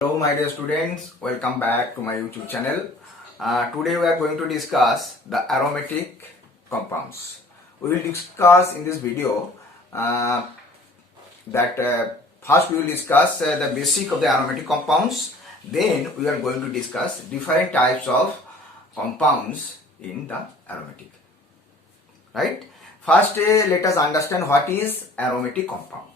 Hello my dear students, welcome back to my YouTube channel. Today we are going to discuss the aromatic compounds. We will discuss in this video first we will discuss the basic of the aromatic compounds. Then we are going to discuss different types of compounds in the aromatic. Right? First let us understand what is aromatic compound.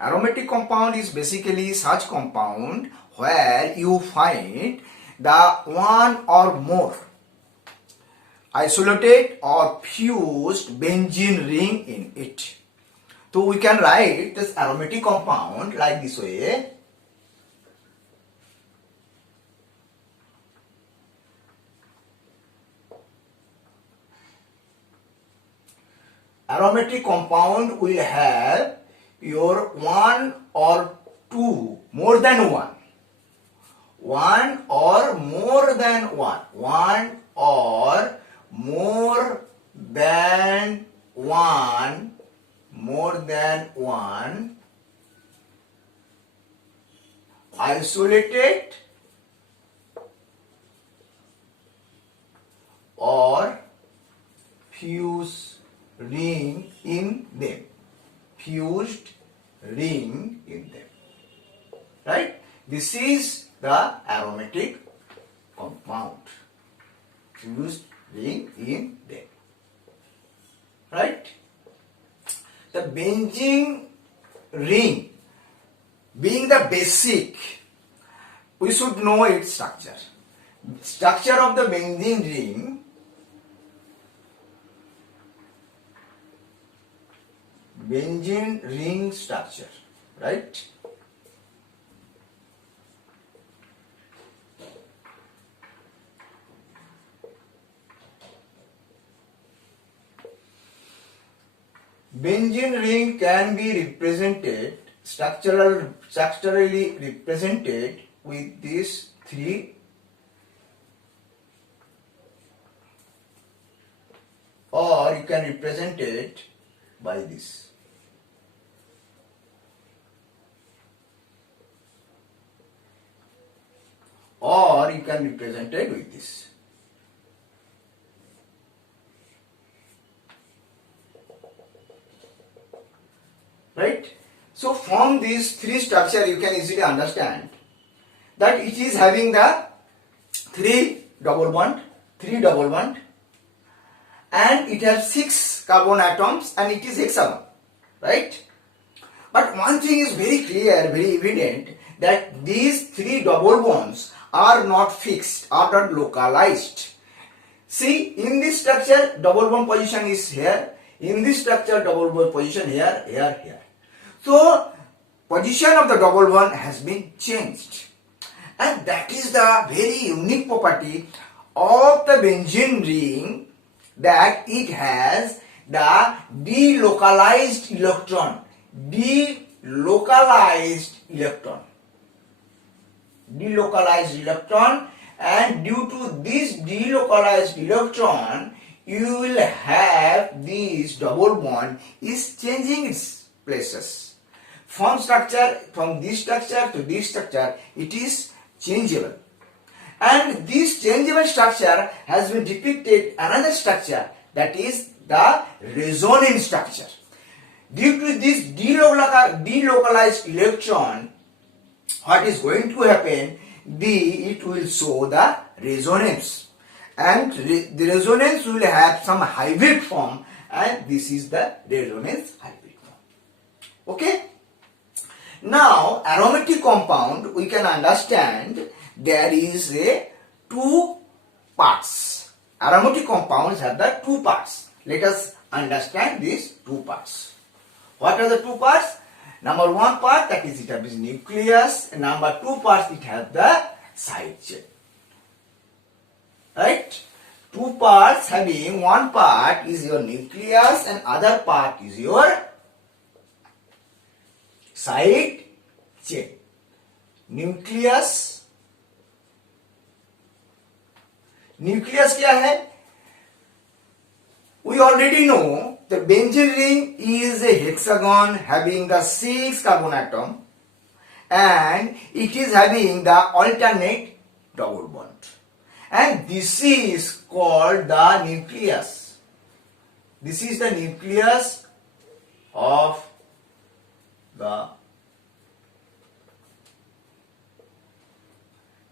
Aromatic compound is basically such compound where you find the one or more isolated or fused benzene ring in it. So we can write this aromatic compound like this way. Aromatic compound will have your one or two, more than one. One or more than one. One or more than one. More than one. Isolated or fused ring in them. Fused ring in them. Right? This is the aromatic compound. Fused ring in them. Right? The benzene ring being the basic, we should know its structure. Structure of the benzene ring structure, right? Benzene ring can be represented structurally represented with these three, or you can represent it by this. Or you can represent it with this. Right? So from these three structure you can easily understand that it is having the three double bond, and it has 6 carbon atoms and it is hexagon. Right? But one thing is very clear, very evident, that these 3 double bonds are not fixed, are not localized. See, in this structure, double bond position is here. In this structure, double bond position here, here. So, position of the double bond has been changed. And that is the very unique property of the benzene ring, that it has the delocalized electron. Delocalized electron, and due to this delocalized electron, you will have this double bond is changing its places. From this structure to this structure, it is changeable. And this changeable structure has been depicted another structure, that is the resonance structure. Due to this delocalized electron, what is going to happen? It will show the resonance, and the resonance will have some hybrid form, and this is the resonance hybrid form. Okay. Now aromatic compound, we can understand there is a 2 parts. Aromatic compounds have the 2 parts. Let us understand these 2 parts. What are the 2 parts? Number 1 part, that is, it has nucleus, and number 2 parts, it has the side chain. Right? 2 parts having, 1 part is your nucleus and other part is your side chain. Nucleus क्या है? We already know the benzene ring is a hexagon having the 6 carbon atom, and it is having the alternate double bond. And this is called the nucleus. This is the nucleus of the,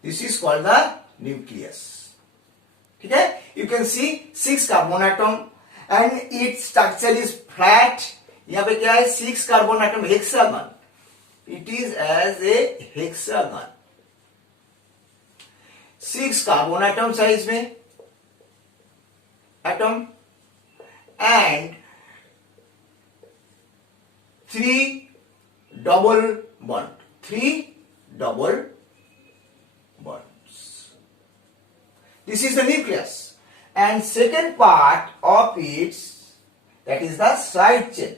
this is called the nucleus. Okay? You can see 6 carbon atom and its structure is flat. यहाँ पे क्या है 6 carbon atom hexagon. It is as a hexagon. 6 carbon atom size में atom and 3 double bond. 3 double bonds. This is the nucleus. And second part of it, that is the side chain.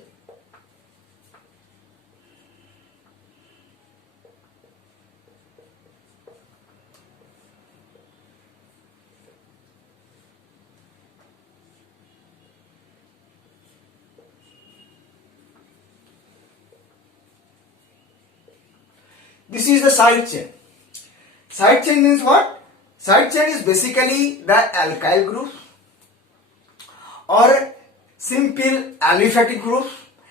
This is the side chain. Side chain means what? Side chain is basically the alkyl group or simple aliphatic group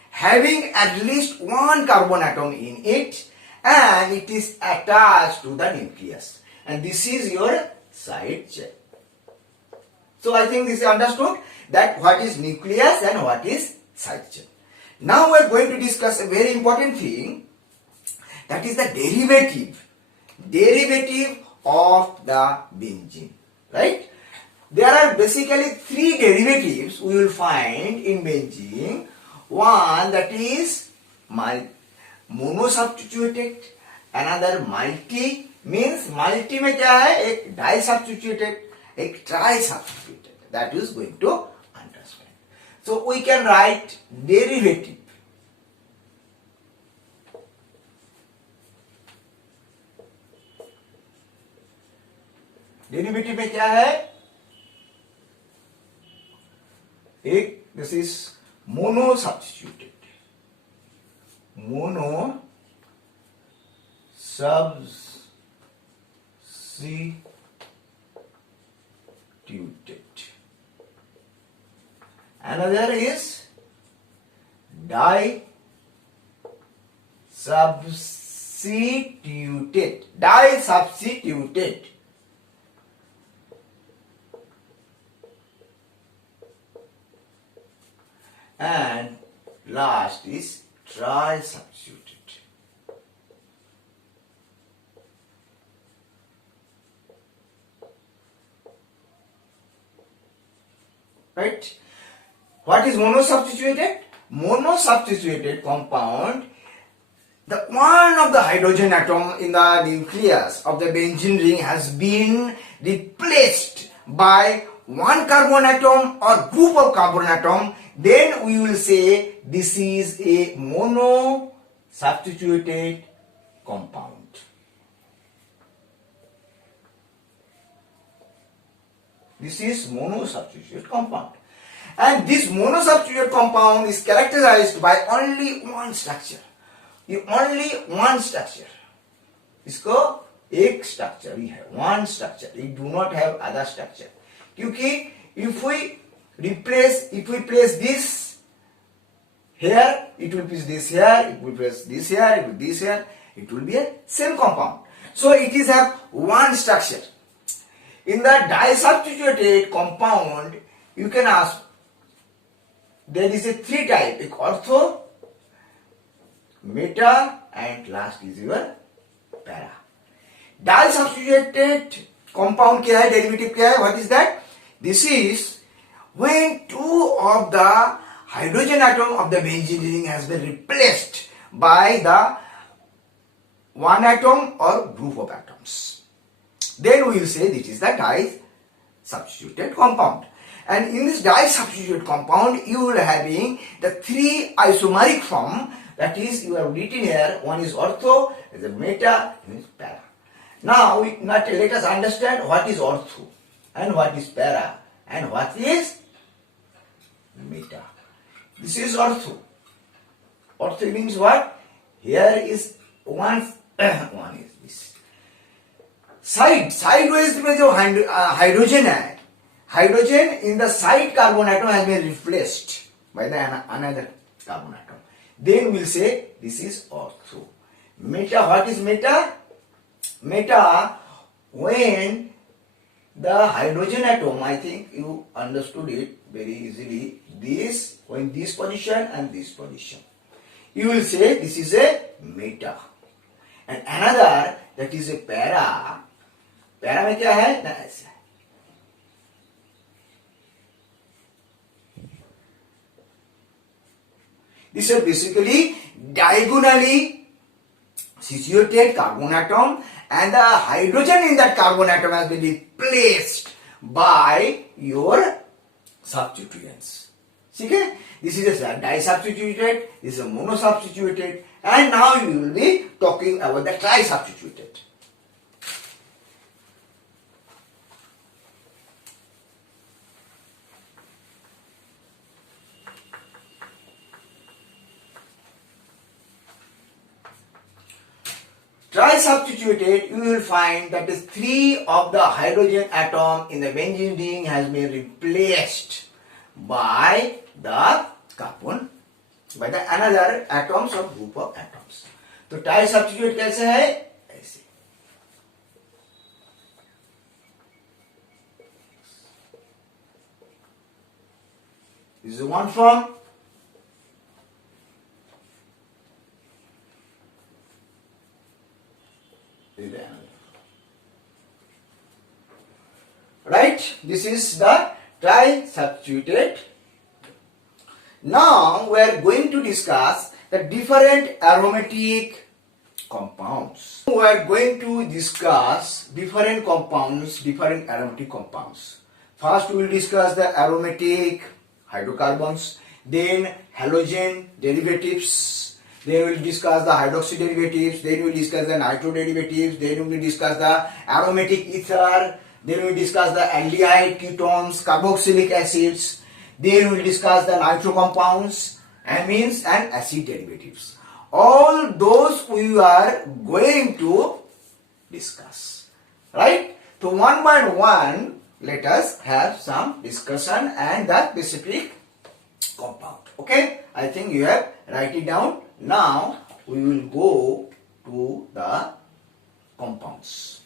having at least one carbon atom in it and it is attached to the nucleus. And this is your side chain. So I think this is understood that what is nucleus and what is side chain. Now we are going to discuss a very important thing, that is the derivative of the benzene, right? There are basically 3 derivatives we will find in benzene. One, that is monosubstituted, another multi, means multi में क्या है, एक disubstituted, एक trisubstituted. That is going to understand. So we can write derivative. Derivative में क्या है, एक this is mono substituted, mono substituted. Another is disubstituted. And last is trisubstituted. Right? What is monosubstituted? Monosubstituted compound, the one of the hydrogen atom in the nucleus of the benzene ring has been replaced by one carbon atom or group of carbon atom. Then we will say this is a monosubstituted compound. This is monosubstituted compound. And this monosubstituted compound is characterized by only one structure. Only one structure. इसको एक structure we have, one structure. We do not have other structure. क्योंकि if we place this here, it will place this here, it will place this here, it will this here, it will be a same compound. So it is have one structure. In the disubstituted compound, you can ask, there is a 3 type, एक ortho, meta, and last is your para. Disubstituted compound क्या है, derivative क्या है, what is that? This is when 2 of the hydrogen atom of the benzene ring has been replaced by the one atom or group of atoms. Then we will say this is the disubstituted compound. And in this disubstituted compound, you will having the 3 isomeric form. That is, you have written here. One is ortho, is a meta, and is para. Now, let us understand what is ortho, and what is para, and what is meta. This is ortho. Ortho means what? Here is one one is this. Sideways में जो hydrogen है, hydrogen in the side carbon atom has been replaced by the another carbon atom. Then we'll say this is ortho. Meta, what is meta? Meta, when the hydrogen atom, I think you understood it very easily, this, when this position and this position, you will say this is a meta. And another, that is a para. Para में क्या है? ना ऐसा. This is basically diagonally situated carbon atom, and the hydrogen in that carbon atom has been replaced by your substituents. Okay? This is a disubstituted, this is a monosubstituted, and now you will be talking about the trisubstituted. Trisubstituted, you will find that is 3 of the hydrogen atom in the benzene ring has been replaced by the carbon, by the another atoms or group of atoms. तो trisubstitute कैसे है? ऐसे. This is one form. Right? This is the trisubstituted. Now we are going to discuss the different aromatic compounds. We are going to discuss different compounds, different aromatic compounds. First we will discuss the aromatic hydrocarbons, then halogen derivatives, then we will discuss the hydroxy derivatives, then we will discuss the nitro derivatives, then we will discuss the aromatic ether, then we will discuss the aldehyde, ketones, carboxylic acids, then we will discuss the nitro compounds, amines and acid derivatives. All those we are going to discuss. Right? So one by one, let us have some discussion and the specific compound. Okay? I think you have write it down. Now we will go to the compounds.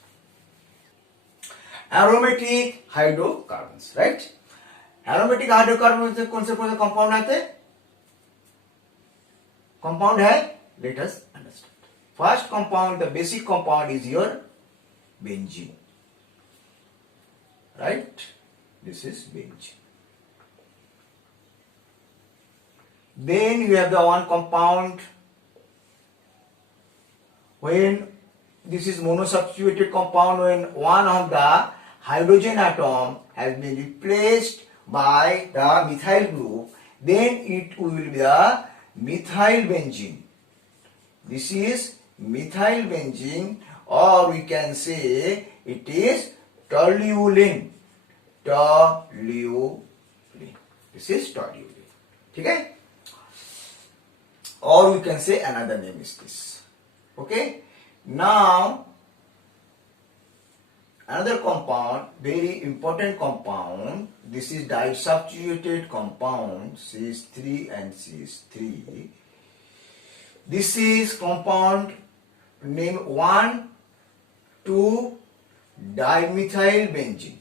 Aromatic hydrocarbons, right? Aromatic hydrocarbons से कौन से compound आते हैं? Compound है, let us understand. First compound, the basic compound is your benzene. Right? This is benzene. Then you have the one compound when this is monosubstituted compound, when one of the hydrogen atom has been replaced by the methyl group, then it will be the methyl benzene. This is methyl benzene, or we can say it is toluene. Toluene. This is toluene. Okay? Or we can say another name is this. Okay? Now, another compound, very important compound, this is disubstituted compound CH3 and CH3. This is compound name 1,2-dimethyl benzene.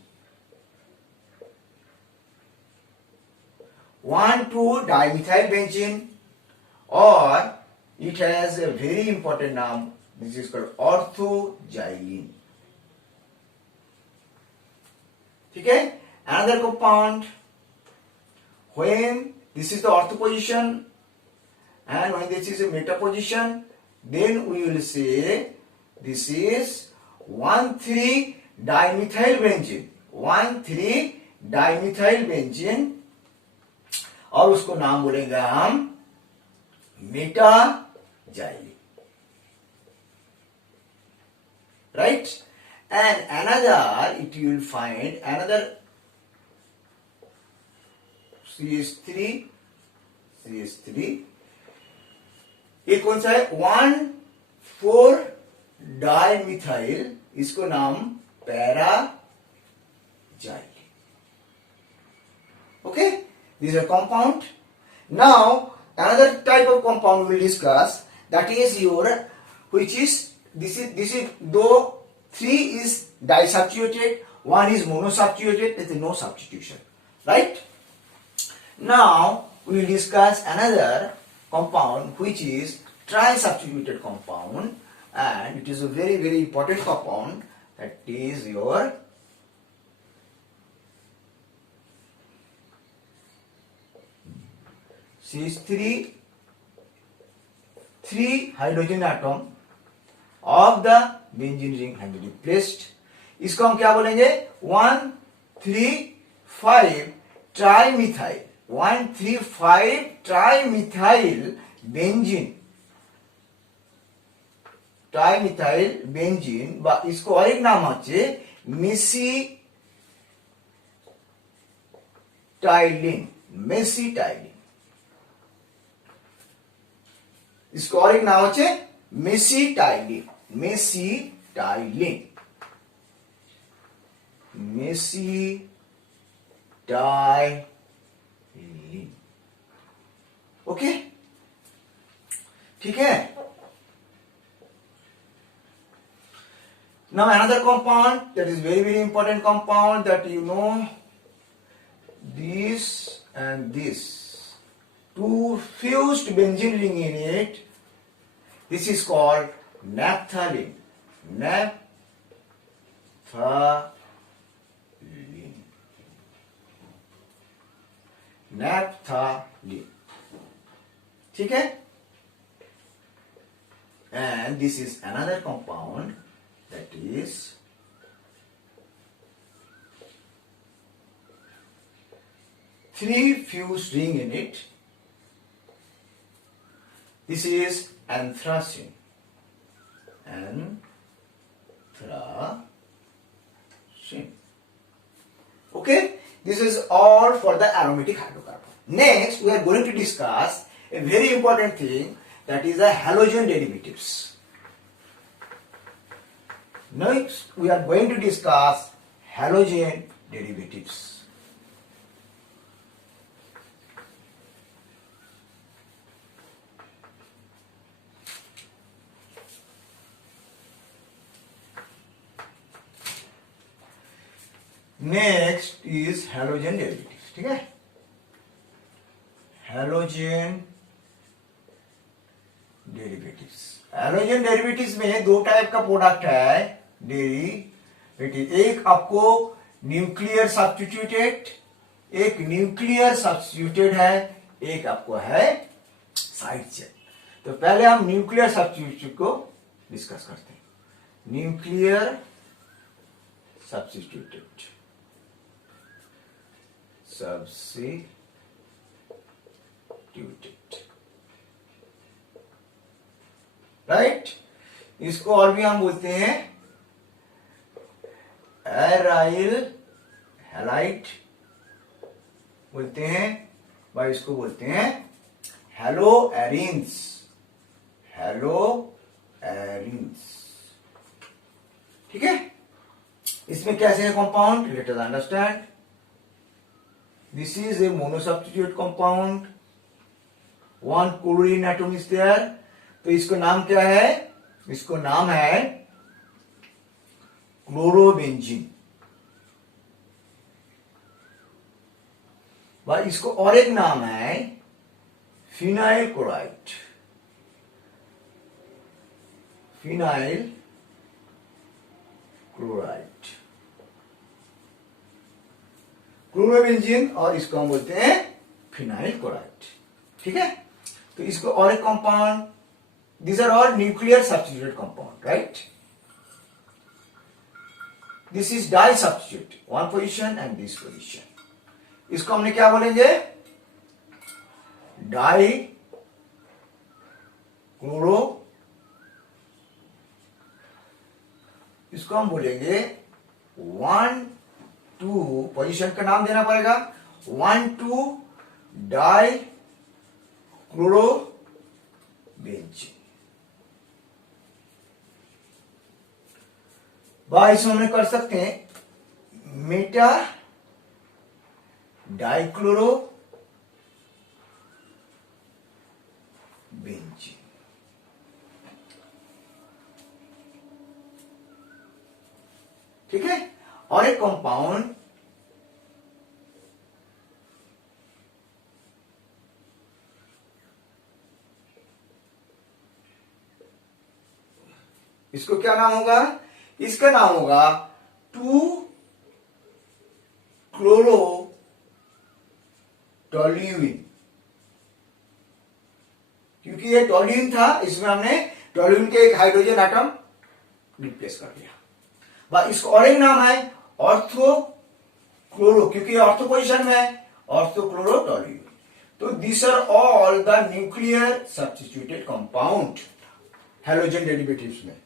1,2-dimethyl benzene, or it has a very important name. This is called orthoxylene. Okay? Another compound, when this is the ortho position and when this is a meta position, then we will say this is 1,3-dimethyl benzene. 1,3-dimethyl benzene, और उसको नाम बोलेंगे हम metaxylene. Right? And another, it you will find another CH3. ये कौन सा है? 1,4 dimethyl, इसको नाम पैराजाइल. Okay, these are compound. Now another type of compound we will discuss, that is your, which is this is though 3 is disubstituted, 1 is monosubstituted, there is no substitution, right? Now we will discuss another compound which is trisubstituted compound, and it is a very very important compound, that is your three hydrogen atom of the benzene ring has been replaced. इसको हम क्या बोलेंगे? 1,3,5 trimethyl, 1,3,5 trimethyl benzene, trimethyl benzene, বা इसको আরেক নাম হচ্ছে মেসিটাইলিন, মেসিটাইলিন, इसको और एक नाम হচ্ছে মেসিটাইলিন, মেসিটাইলিন, मेसिटाइलिन. ओके, ठीक है. Now another compound that is very very important compound, that you know, this and this, two fused benzene ring in it. This is called naphthalene. Naphthalene. Naphthalene. ठीक है? And this is another compound, that is three fused ring in it. This is anthracene. Anthracene. Okay, this is all for the aromatic hydrocarbon. Next, we are going to discuss a very important thing, that is the halogen derivatives. Next, we are going to discuss halogen derivatives. Next is halogen derivatives. ठीक है? Halogen derivatives. Halogen derivatives में दो type का product है derivative. एक आपको nuclear substituted, एक nuclear substituted है, एक आपको है साइड चेन. तो पहले हम न्यूक्लियर सब्स्टिट्यूटेड को डिस्कस करते हैं. Nuclear substituted, right. इसको और भी हम बोलते हैं एराइल हैलाइड बोलते हैं, भाई इसको बोलते हैं हेलो एरिन्स, हेलो एरिन्स. ठीक है? इसमें कैसे है compound, let us understand. This is a monosubstitute compound, one chlorine atom is there. तो इसको नाम क्या है? इसको नाम है क्लोरोबेंजीन. भाई इसको और एक नाम है phenyl chloride, phenyl chloride, chlorobenzene, और इसको हम बोलते हैं फिनाइल क्लोराइड. ठीक है? तो इसको और एक compound, these are all nuclear substituted compound, right? This is disubstitute, one position and this position. इसको हमने क्या बोलेंगे? Die chloro. इसको हम बोलेंगे 1 2, पोजीशन का नाम देना पड़ेगा, 1 2 डाई क्लोरो बेंजीन. इसमें हमने कर सकते हैं मेटा डाइक्लोरो बेंजीन। ठीक है, और एक कंपाउंड इसको क्या नाम होगा, इसका नाम होगा 2 क्लोरो टोल्यूइन। क्योंकि ये टोल्यूइन था, इसमें हमने टोल्यूइन के एक हाइड्रोजन एटम रिप्लेस कर दिया। इसका और एक नाम है ऑर्थो क्लोरो, क्योंकि ये ऑर्थो पोजिशन में है, ऑर्थो क्लोरो टोल्यूइन। तो these are all the nuclear substituted compound halogen derivatives में।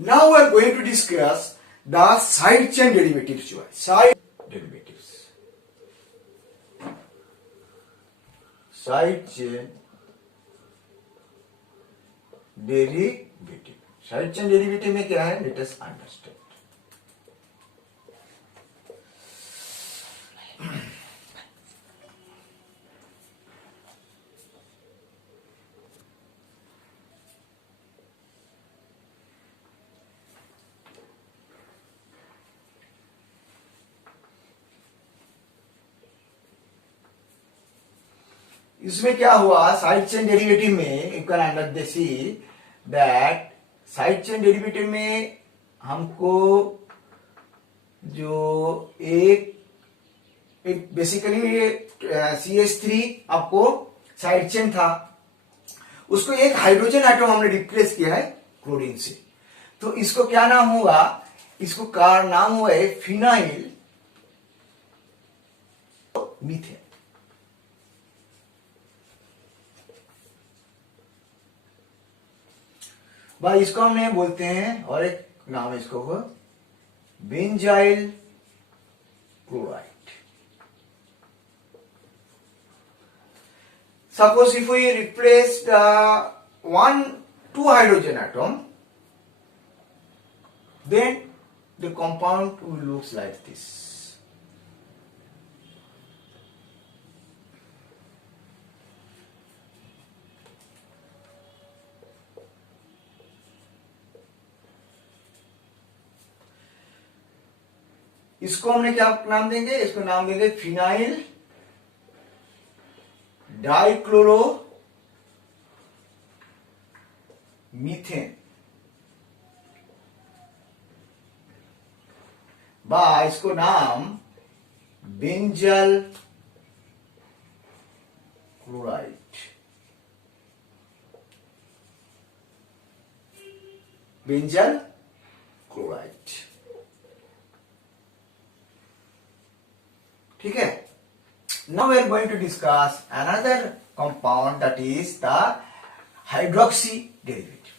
Now we are going to discuss the side chain derivatives जो है, side derivatives, side chain derivative. Side chain derivative में क्या है, let us understand. इसमें क्या हुआ, साइड चेन डेरिवेटिव में you can under see that side chain derivative में हमको जो एक बेसिकली CH3 आपको साइड चेन था, उसको एक हाइड्रोजन एटम हमने रिप्लेस किया है क्लोरीन से। तो इसको क्या नाम हुआ, इसको का नाम हुआ है फिनाइल मीथेन। भाई इसको हमने बोलते हैं, और एक नाम है इसको benzyl chloride. Suppose if we replace the 2 hydrogen atom, then the compound will look like this. इसको हमने क्या नाम देंगे, इसको नाम देंगे फिनाइल डाइक्लोरो मीथेन, इसको नाम बेंजल क्लोराइड। बेंजल क्लोराइड, ठीक है। Now we are going to discuss another compound, that is the hydroxy derivative.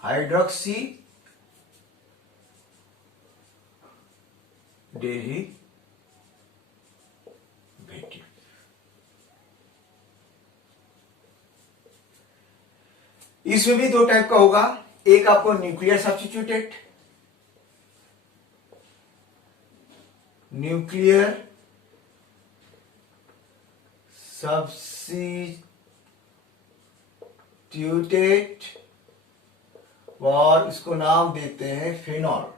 Hydroxy derivative, इसमें भी 2 टाइप का होगा। एक आपको न्यूक्लियर सब्स्टिट्यूटेड, न्यूक्लियर सब्स्टिट्यूटेड, और इसको नाम देते हैं फेनॉल।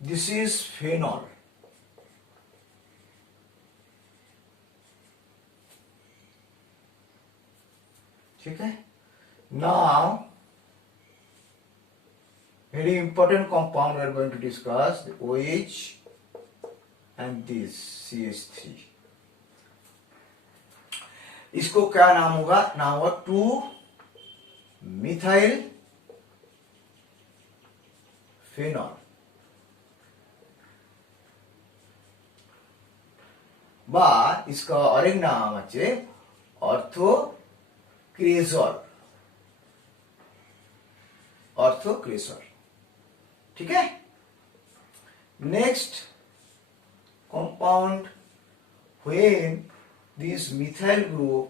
This is phenol. ठीक है। Now, very important compound we are going to discuss, the OH and this CH3. इसको क्या नाम होगा, नाम होगा 2 मिथाइल फेनॉल। বা इसका और एक नाम আছে অর্থোক্রেজল। ऑर्थोक्रेसर। ठीक है। Next compound, when this methyl group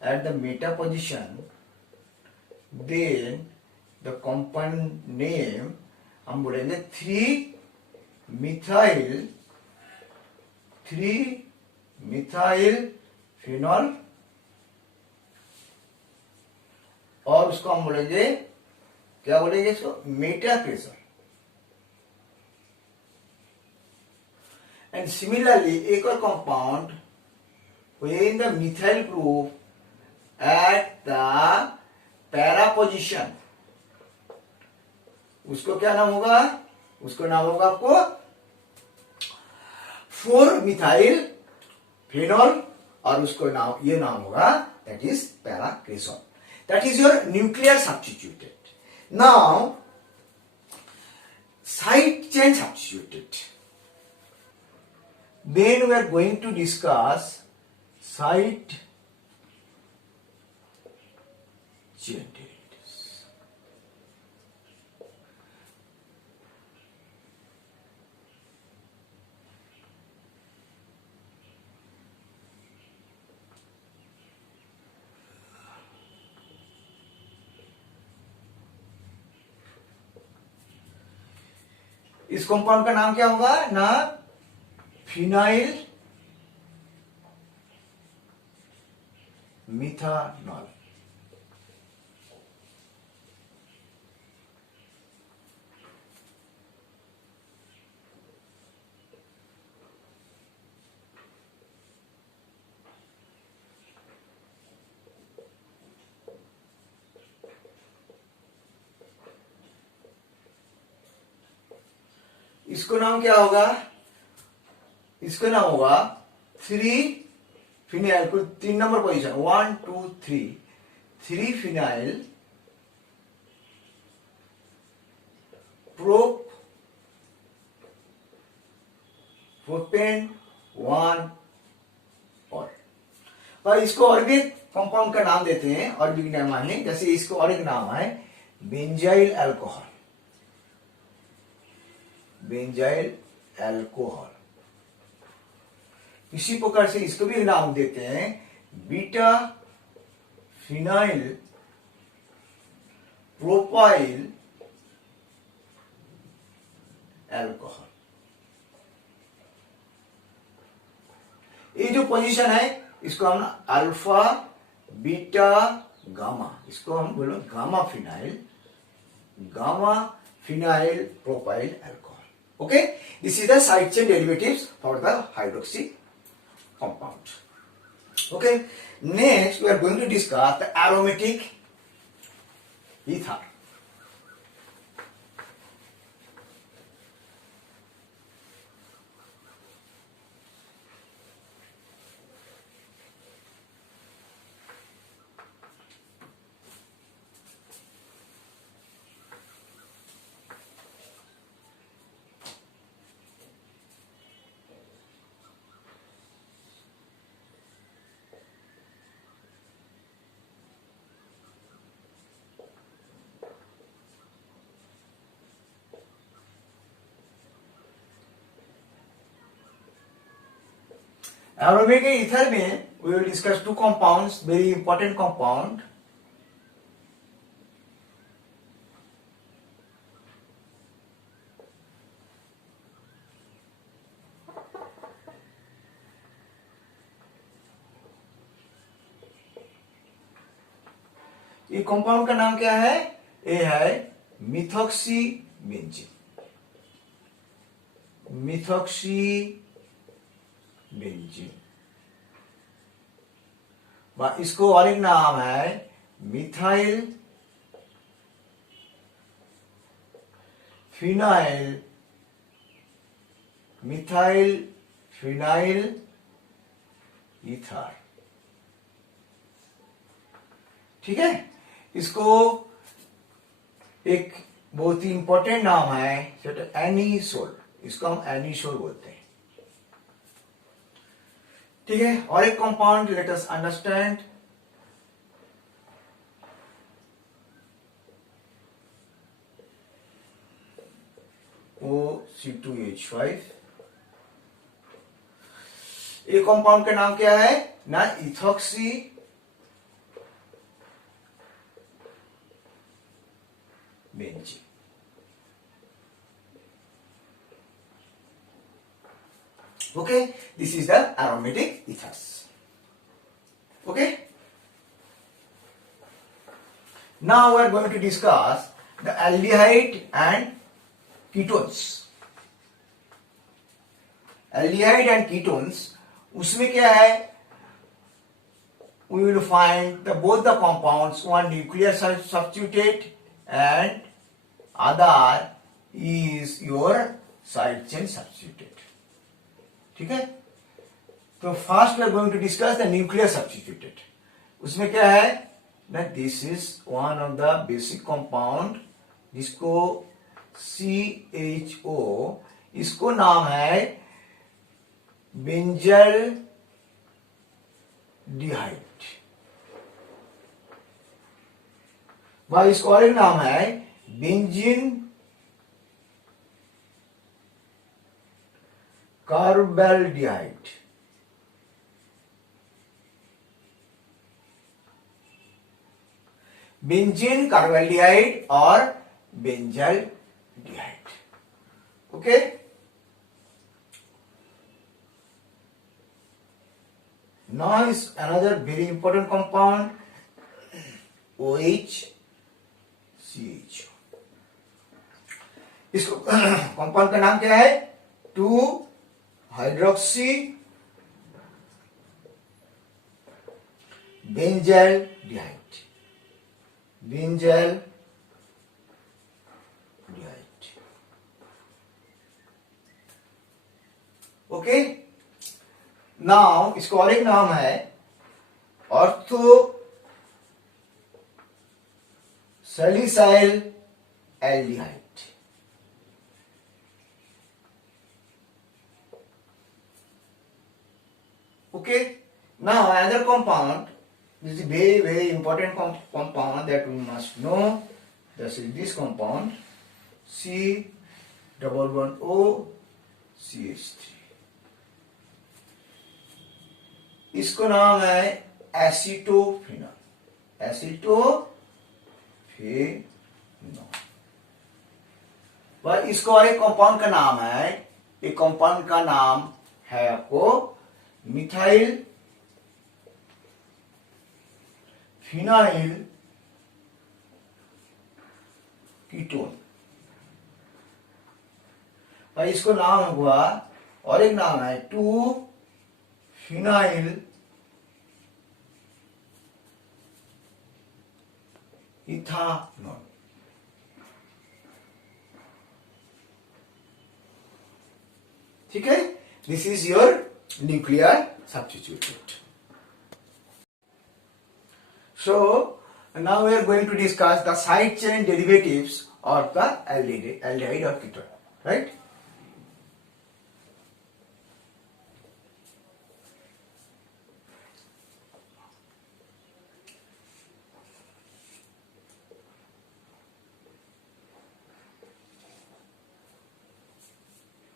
at the meta position, then the compound name हम बोलेंगे 3-methyl phenol, और उसको हम बोलेंगे, क्या बोलेंगे इसको, मेटाक्रेसर। And similarly, एक और compound when the methyl group at the para position, उसको क्या नाम होगा, उसको नाम होगा आपको 4-methyl phenol, और उसको नाम, ये नाम होगा, that is paracresol. That is your nuclear substituted. Now side chain substituted. Then we are going to discuss side chain derivatives. इस कंपाउंड का नाम क्या होगा ना, फिनाइल मिथानॉल। इसको नाम क्या होगा, इसका नाम होगा 3-फिनाइल, को 3 नंबर पोजीशन, 1 2 3, 3-फिनाइल प्रोपेन 1 और इसको और भी कंपाउंड का नाम देते हैं, और भी नाम है, जैसे इसको और एक नाम है बेंजाइल अल्कोहल, बेंजाइल अल्कोहल। इसी प्रकार से इसको भी नाम देते हैं बीटा फिनाइल प्रोपाइल अल्कोहल। ये जो पोजीशन है इसको हम अल्फा बीटा गामा, इसको हम बोलो gamma phenyl propyl alcohol. Okay, this is the side chain derivatives for the hydroxy compound. Okay, next we are going to discuss the aromatic ether. Aromatic ether में we will discuss 2 compounds, very important compound. ये compound का नाम क्या है, ये है मिथॉक्सीबेंजीन, इसको और एक नाम है मिथाइल फिनाइल ईथर। ठीक है, इसको एक बहुत ही इंपॉर्टेंट नाम है एनीसोल, इसको हम एनीसोल बोलते हैं। ठीक है, और एक compound let us understand, O C2H5। ये कंपाउंड का नाम क्या है ना, ethoxy benzene. Okay, this is the aromatic ethers. Okay, now we are going to discuss the aldehyde and ketones. Aldehyde and ketones, उसमें क्या है, we will find the both the compounds, one nuclear substituted and other is your side chain substituted. ठीक है, तो first we are going to discuss the nuclear substituted. उसमें क्या है ना, this is one of the basic compound जिसको CHO, इसको नाम है बेंजल डिहाइड, वह इसको और एक नाम है बेंजीन कार्बेल्डिहाइड। बेंजीन कार्बेल्डिहाइड और benzaldehyde. Okay, now is another very important compound, OHCHO। इसको कंपाउंड का नाम क्या है, two hydroxy benzaldehyde, benzaldehyde. Okay, now इसको और एक नाम है ortho salicylaldehyde. Okay, now another compound, this is very very important compound that we must know. This is this compound, C11O CH3। इसको नाम है एसीटोफिनॉल, एसीटोफिनॉल। पर इसको और एक कंपाउंड का नाम है, एक कंपाउंड का नाम है आपको मिथाइल फिनाइल कीटोन। और इसको नाम हुआ और एक नाम है 2-फिनाइल इथानॉल। ठीक है, this is your nuclear substituted. So now we are going to discuss the side chain derivatives of the aldehyde or ketone, right?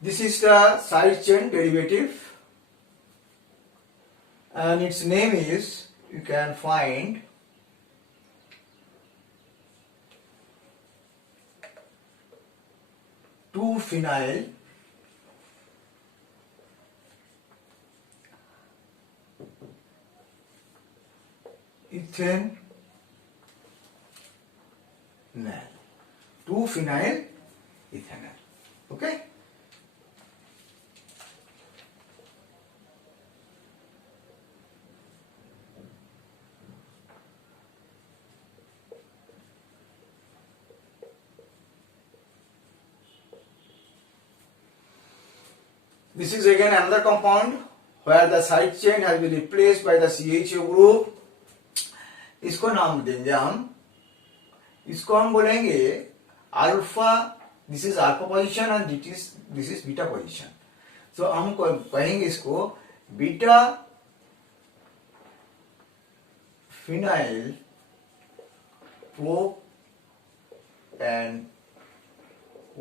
This is the side chain derivative and its name is, you can find, 2-phenyl ethanol, 2-phenyl ethanol. Okay, this is again another compound where the side chain has been replaced by the CHO group. इसको नाम देंगे हम, इसको हम बोलेंगे alpha, this is alpha position and this is beta position. तो हम कहेंगे इसको beta phenyl pro and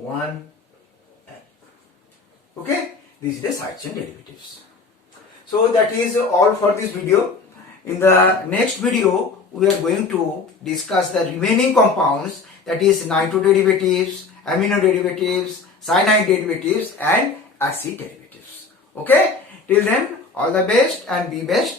1 This is the side chain derivatives. So that is all for this video. In the next video, we are going to discuss the remaining compounds, that is nitro derivatives, amino derivatives, cyanide derivatives and acid derivatives. Okay? Till then, all the best and be best.